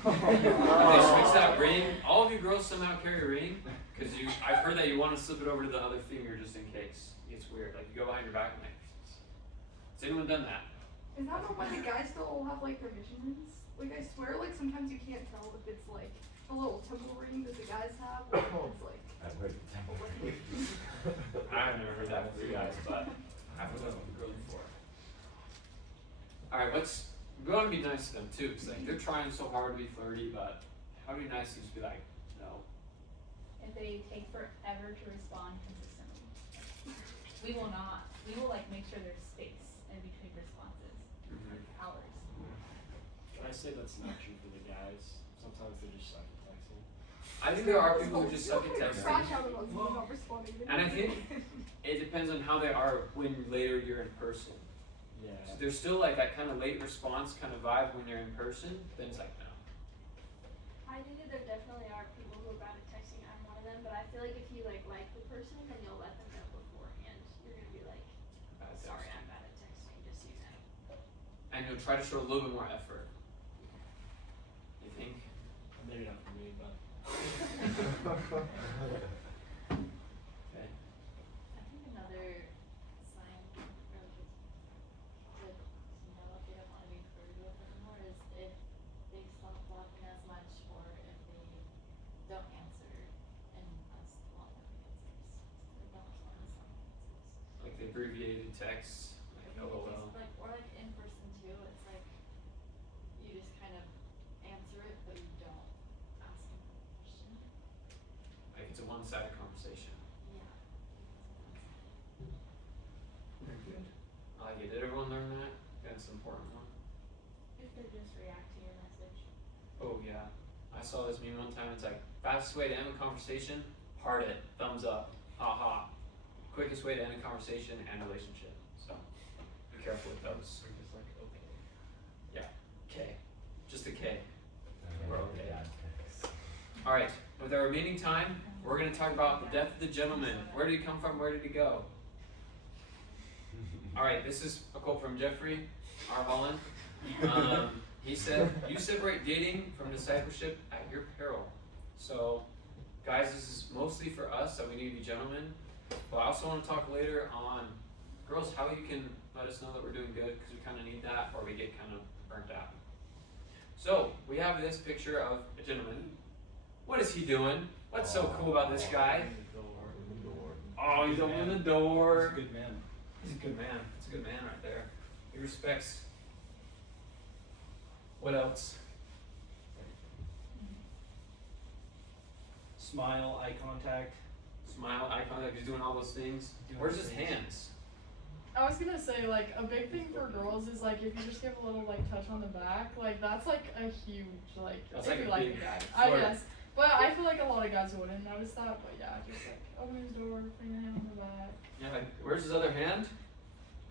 They switch that ring. All of you girls somehow carry a ring, because I've heard that you want to slip it over to the other finger just in case. It's weird. Like you go behind your back and like. Has anyone done that? Is that why the guys still all have like revision rings? Like I swear, like sometimes you can't tell if it's like the little temple ring that the guys have, or if it's like. I've heard the temple ring. I've never heard that from you guys, but I've heard that from the girls before. Alright, we want to be nice to them too, because like they're trying so hard to be flirty, but how would be nice to just be like, no. If they take forever to respond consistently, we will not. We will like make sure there's space in between responses, like hours. Can I say that's not true for the guys? Sometimes they just suck at texting. I think there are people who just suck at texting. Crash out of us when they're not responding. And I think it depends on how they are when later you're in person. Yeah. So there's still like that kind of late response kind of vibe when you're in person, then it's like no. I think that there definitely are people who are bad at texting. I'm one of them, but I feel like if you like the person, then you'll let them know beforehand. You're gonna be like, sorry, I'm bad at texting, just so you know. And you'll try to show a little bit more effort. You think? Maybe not for me, but. Okay. I think another sign for relationships to know if they don't want to be flirty with anymore is if they stop laughing as much or if they don't answer and ask long answers. They don't respond to some answers. Like the abbreviated texts, like LOL. Like, or like in person too, it's like you just kind of answer it but you don't ask them a question. Like it's a one-sided conversation. Yeah. Very good. I like it. Did everyone learn that? That's an important one. If they just react to your message. Oh yeah. I saw this meme one time. It's like fastest way to end a conversation, heart it, thumbs up, ha. Quickest way to end a conversation and relationship. So be careful with those. Or just like, okay. Yeah. K. Just a K. We're okay. Yeah. All right. With our remaining time, we're going to talk about the death of the gentleman. Where did he come from? Where did he go? All right. This is a quote from Jeffrey R. Holland. He said, "You separate dating from discipleship at your peril." So, guys, this is mostly for us that we need to be gentlemen. But I also want to talk later on, girls, how you can let us know that we're doing good, because we kind of need that, or we get kind of burnt out. So, we have this picture of a gentleman. What is he doing? What's so cool about this guy? Oh, he's opening the door. He's a good man. He's a good man. It's a good man right there. He respects. What else? Smile, eye contact. Smile, eye contact. He's doing all those things. Where's his hands? I was gonna say, like, a big thing for girls is, like, if you just give a little, like, touch on the back, like, that's, like, a huge, like, That's if like you a like big a guy. flirt. I guess. But I feel like a lot of guys wouldn't notice that, but yeah, just, like, open his door, put your hand on the back. Yeah, like, where's his other hand?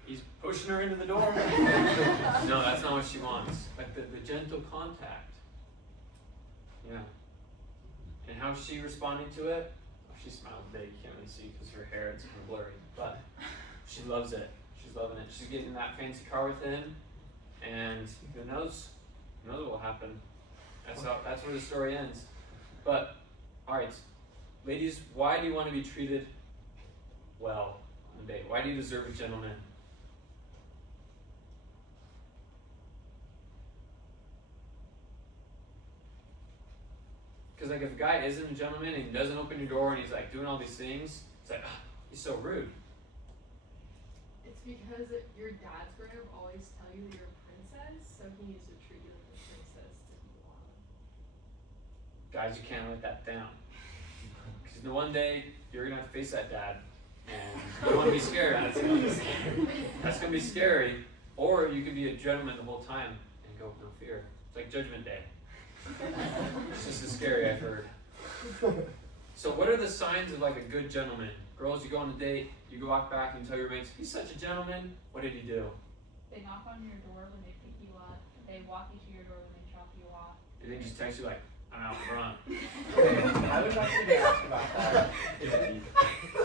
He's pushing her into the door. No, that's not what she wants. Like the gentle contact. Yeah. And how's she responding to it? Oh, she smiled big. You can't really see because her hair is kind of blurry. But she loves it. She's loving it. She's getting in that fancy car with him. And who knows? Who knows what will happen? That's where the story ends. But, alright. Ladies, why do you want to be treated well on the date? Why do you deserve a gentleman? Because like if a guy isn't a gentleman and he doesn't open your door and he's like doing all these things, it's like, he's so rude. It's because your dad's going to always tell you that you're a princess, so he needs to treat you like a princess to be wild. Guys, you can't let that down. Because one day, you're going to have to face that dad. And you don't want to be scared. That's going to be scary. Or you could be a gentleman the whole time and go with no fear. It's like Judgment Day. It's just as scary, I've heard. So what are the signs of like a good gentleman? Girls, you go on a date, you go walk back and tell your mates, he's such a gentleman. What did he do? They knock on your door when they pick you up. They walk you to your door when they drop you off. Did they just text you like, I'm out front? I was actually going to ask about that.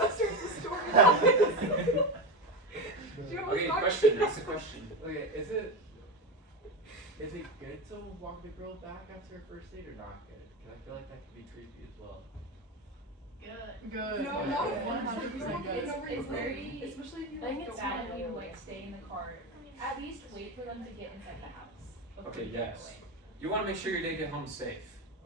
That's just the story. Okay, question. That's the question. Okay, is it Is it good to walk the girl back after her first date or not good? Because I feel like that could be creepy as well. Good. No, not Okay. 100% good. It's very, Especially if you I think like it's don't bad know when you them. like stay in the car. At least wait for them to get inside the house before Okay, you drive yes. away. You want to make sure your date get home safe.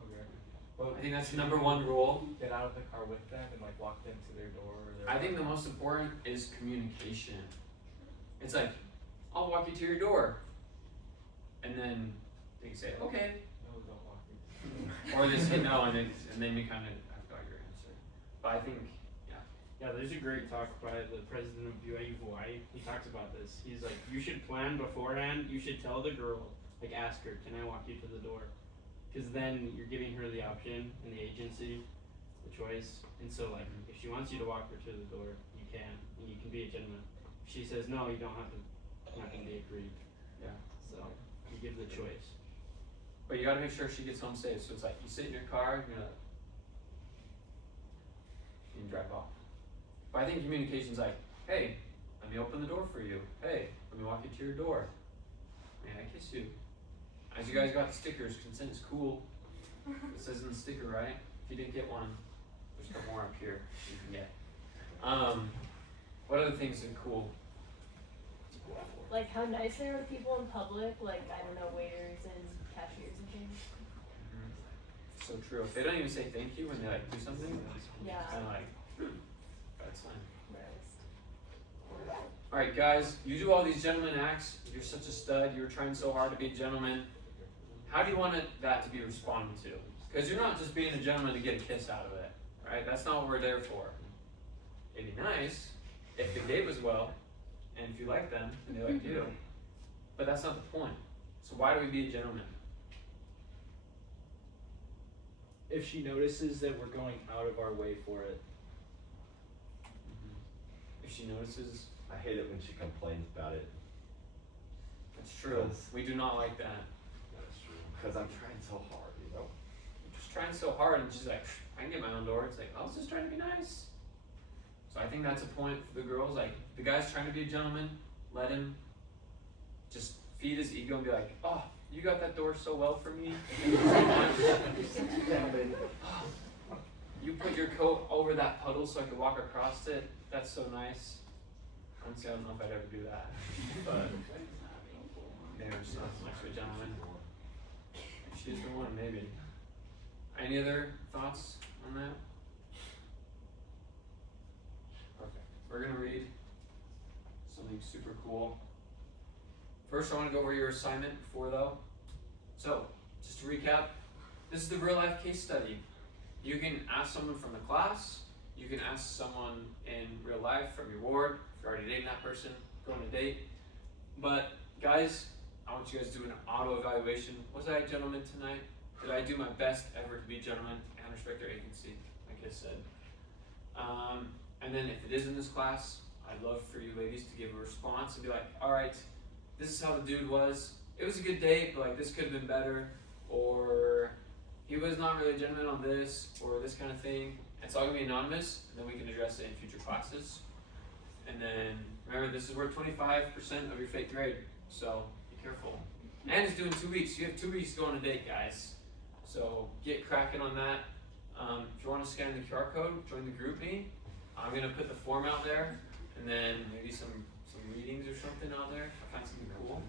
Okay. I think that's the number one rule. Get out of the car with them and like walk them to their door or their I think the most important is communication. It's like, I'll walk you to your door. And then they can say, okay. No, don't walk me. Or they say no, and then you kind of have got your answer. But I think, yeah. Yeah, there's a great talk by the president of BYU Hawaii. He talks about this. He's like, you should plan beforehand. You should tell the girl, like ask her, can I walk you to the door? Because then you're giving her the option and the agency, the choice. And so like, if she wants you to walk her to the door, you can, and you can be a gentleman. If she says no, you don't have to, not gonna be aggrieved. Yeah. So you give the choice. But you gotta make sure she gets home safe. So it's like, you sit in your car, you drive off. But I think communication's like, hey, let me open the door for you. Hey, let me walk you to your door. May I kiss you? As you guys got the stickers, consent is cool. It says in the sticker, right? If you didn't get one, there's a couple more up here you can get. What other things are cool? Like how nice they are to people in public, like, I don't know, waiters and cashiers and things. So true. If they don't even say thank you when they like do something, Yeah. it's kind of like, bad sign. Alright guys, you do all these gentleman acts, you're such a stud, you're trying so hard to be a gentleman. How do you want that to be responded to? Because you're not just being a gentleman to get a kiss out of it, right? That's not what we're there for. It'd be nice if they gave as well, and if you like them, and they like you. But that's not the point. So why do we be a gentleman? If she notices that we're going out of our way for it. If she notices, I hate it when she complains about it. that's true. We do not like that. That's true. Because I'm trying so hard, you know? You're just trying so hard, and she's like, I can get my own door. It's like, I was just trying to be nice. So I think that's a point for the girls. Like, the guy's trying to be a gentleman, let him just feed his ego and be like, oh, you got that door so well for me. You put your coat over that puddle so I could walk across it. That's so nice. Honestly, I don't know if I'd ever do that. But maybe I'm just not much of a gentleman. If she's the one, maybe. Any other thoughts on that? Okay, we're gonna read something super cool. First, I want to go over your assignment before though. So, just to recap, this is the real life case study. You can ask someone from the class, you can ask someone in real life from your ward, if you're already dating that person, go on a date. But guys, I want you guys to do an auto evaluation. Was I a gentleman tonight? Did I do my best ever to be a gentleman and respect their agency, like I said? And then if it is in this class, I'd love for you ladies to give a response and be like, all right, this is how the dude was. It was a good date, but like this could have been better, or he was not really a gentleman on this, or this kind of thing. It's all gonna be anonymous, and then we can address it in future classes. And then remember, this is worth 25% of your fake grade, so be careful. And it's doing 2 weeks. You have 2 weeks to go on a date, guys. So get cracking on that. If you want to scan the QR code, join the group me. I'm gonna put the form out there, and then maybe some readings or something out there. I'll find something cool.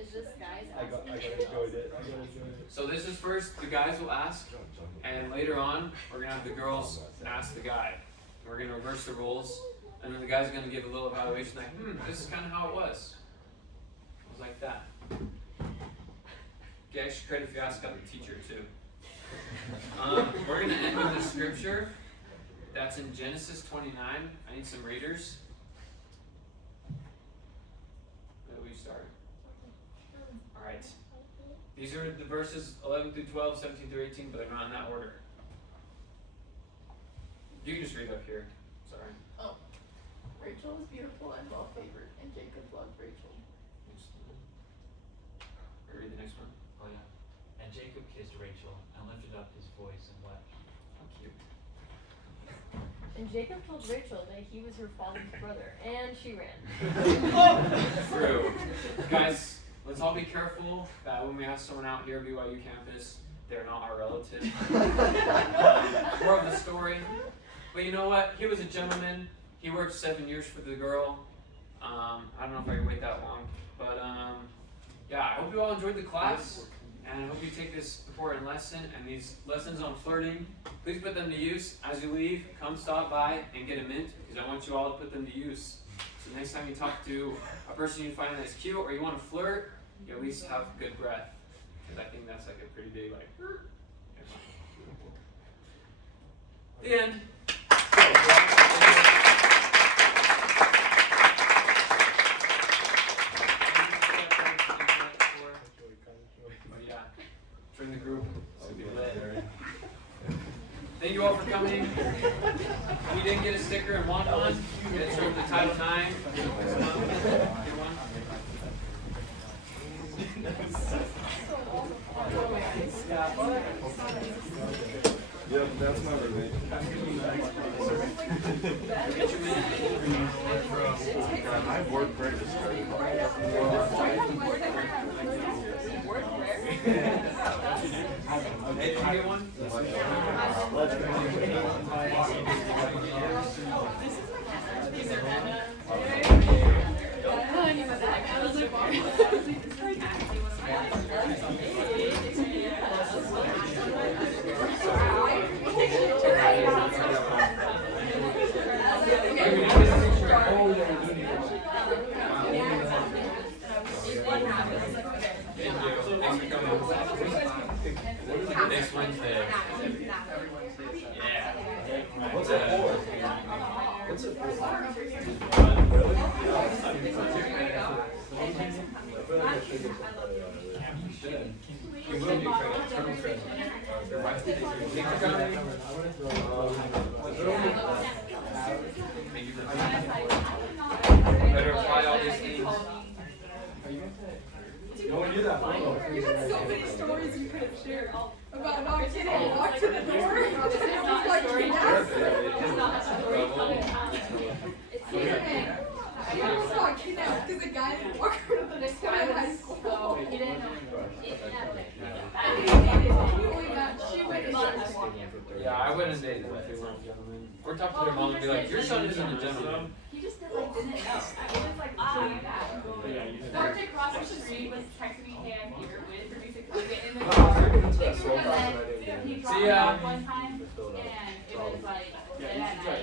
Is this guys I gotta enjoy it. So this is first, the guys will ask, and later on, we're gonna have the girls ask the guy. We're gonna reverse the roles, and then the guy's gonna give a little evaluation like, this is kind of how it was. It was like that. Get extra credit if you ask out the teacher too. We're gonna end with the scripture. That's in Genesis 29. I need some readers. Where do we start? Alright. These are the verses 11 through 12, 17 through 18, but they're not in that order. You can just read up here. Sorry. Oh. Rachel was beautiful and well favored, and Jacob loved Rachel. Read the next one. Oh yeah. And Jacob kissed Rachel and lifted up his voice and wept. How cute. And Jacob told Rachel that he was her father's brother, and she ran. True. Guys, let's all be careful that when we ask someone out here at BYU campus, they're not our relative. More of the story. But you know what? He was a gentleman. He worked 7 years for the girl. I don't know if I can wait that long. But yeah, I hope you all enjoyed the class. And I hope you take this important lesson and these lessons on flirting. Please put them to use. As you leave, come stop by and get a mint because I want you all to put them to use. So next time you talk to a person you find that's cute or you want to flirt, you at least have good breath. Because I think that's like a pretty big like. The end. But yeah, join the group. It'll be lit. Thank you all for coming. If you didn't get a sticker and want one, it's from the Title IX. Get one. Yep, that's my roommate. I work breakfast. Hey, did you get one? Next Wednesday. Yeah. What's it for? What's it for? Better apply all these things. No one knew that. You had so many stories you could have shared about not getting walked to the door. It was like, yes. I almost got kidnapped because a guy didn't walk her to the door in high school. He didn't know. She went to church. Yeah, I wouldn't date them if they weren't gentlemen. Or talk to their mom and be like, your son isn't a gentleman. He just didn't know. It was like that. Walked across the street, was texting me, hey, I'm here, waited for me to come get in the car. And then he dropped me off one time, and it was like,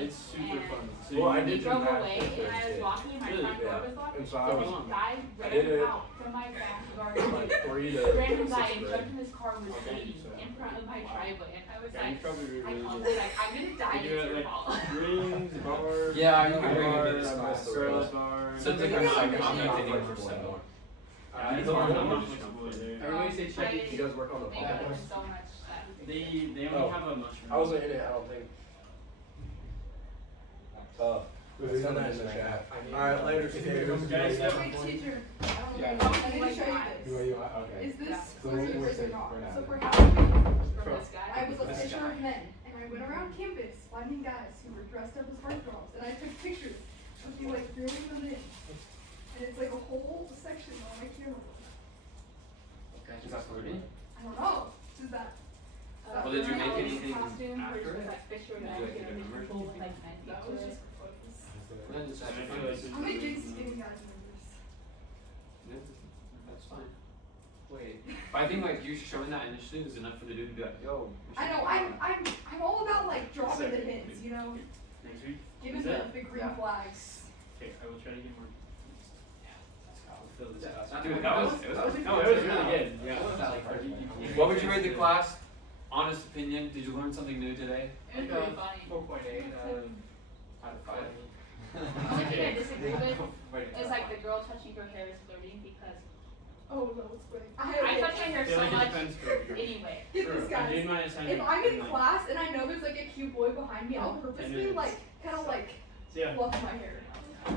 It's super fun. So well, he drove away, and I was walking in my front door was locked, and this guy ran out from my back garden. Random guy and jumped in his car and was waiting in front of my driveway, and I was like, I'm gonna die, it's your fault. Rings, bars, Yeah, you can bring it to this bars, class. girls' bars. Something I'm not dating for so long. Everybody say check it. He does work on the Thank you podcast. so much. They only have a mushroom. I wasn't in it. I don't think. Send that in the chat. Alright, later. Guys, Wait, teacher. I need to show you this. Okay. Is this So flirting we're or safe not? for now. So for Halloween, From this guy. I was a fisher of men, and I went around campus finding guys who were dressed up as heartthrobs, and I took pictures of you like reeling them in. And it's like a whole section on my camera. Is that flirting? I don't know. Is that? Well, did you make anything costume where after it's it? like fisher Did men, you like get a and number? people with like men That into was it. just for photos. Then it's I actually feel like fun. I'm gonna get skinny guys numbers. Yeah, that's fine. Wait, but I think like you showing that initiative is enough for the dude to be like, yo. we I should- know. I'm all about like dropping the hints. You know, Next week? giving the green flags. Okay, I will try to get more. I'll fill this out. Dude, that was No, it was really good. Yeah. What would you rate the class? Honest opinion, did you learn something new today? It was pretty funny. 4.8 Out of 5. The only thing I disagree with is like the girl touching her hair is flirting because Oh no, it's funny. I touch my hair feel so like it much depends for- anyway. Get this, I'm guys. doing my assignment. If I'm in class and I know there's like a cute boy behind me, I'll purposely it's- like kind of like Yeah. fluff my hair.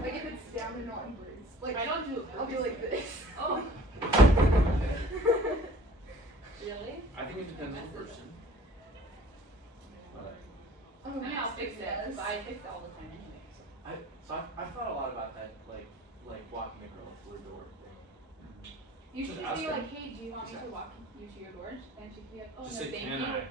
Like if it's down and not in braids. Like I don't do it. I'll be like this. Oh. Really? I think it depends on the person. Oh, I mean, I'll fix it, yes. but I fix it all the time anyway. I thought a lot about that, like walking a girl through a door thing. You just say like, hey, do you want me to walk you to your door? And she could be like, oh Just no, say, thank can you. I?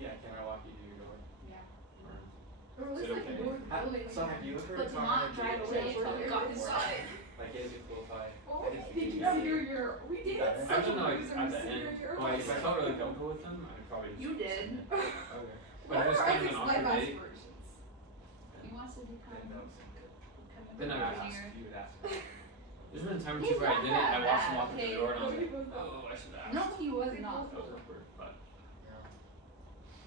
Yeah, can I walk you to your door? Yeah. Or at Is least it like okay? go to the building. So have you ever But gone not on a drive date away with until we got inside. Like, he has a cool tie. Oh, I did could you see see your we did I such a don't know, like, loser at the secret end. your Well, if I life. felt really comfortable with him, I would probably just. You did. Okay. But What if it's are kind of Isaac's an life awkward date, aspirations? He wants to become then that was Then I would engineer. you would ask. There's been a time or He's two where I not did it, and I that watched him bad, walk through okay? the door, and I was like, Nobody was oh, I should have asked. No, he was not. That was awkward, but.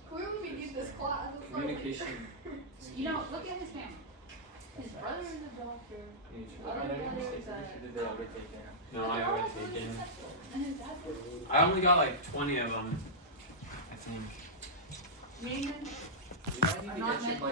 Clearly we need this class. It's like- Communication. You know, look at his family. His brother is a doctor. His other brother is a. Did they ever take care? No, I They're all haven't really taken. successful. And his dad was I only got like 20 of them, I think. Raymond. You might need I'm to not get you meant like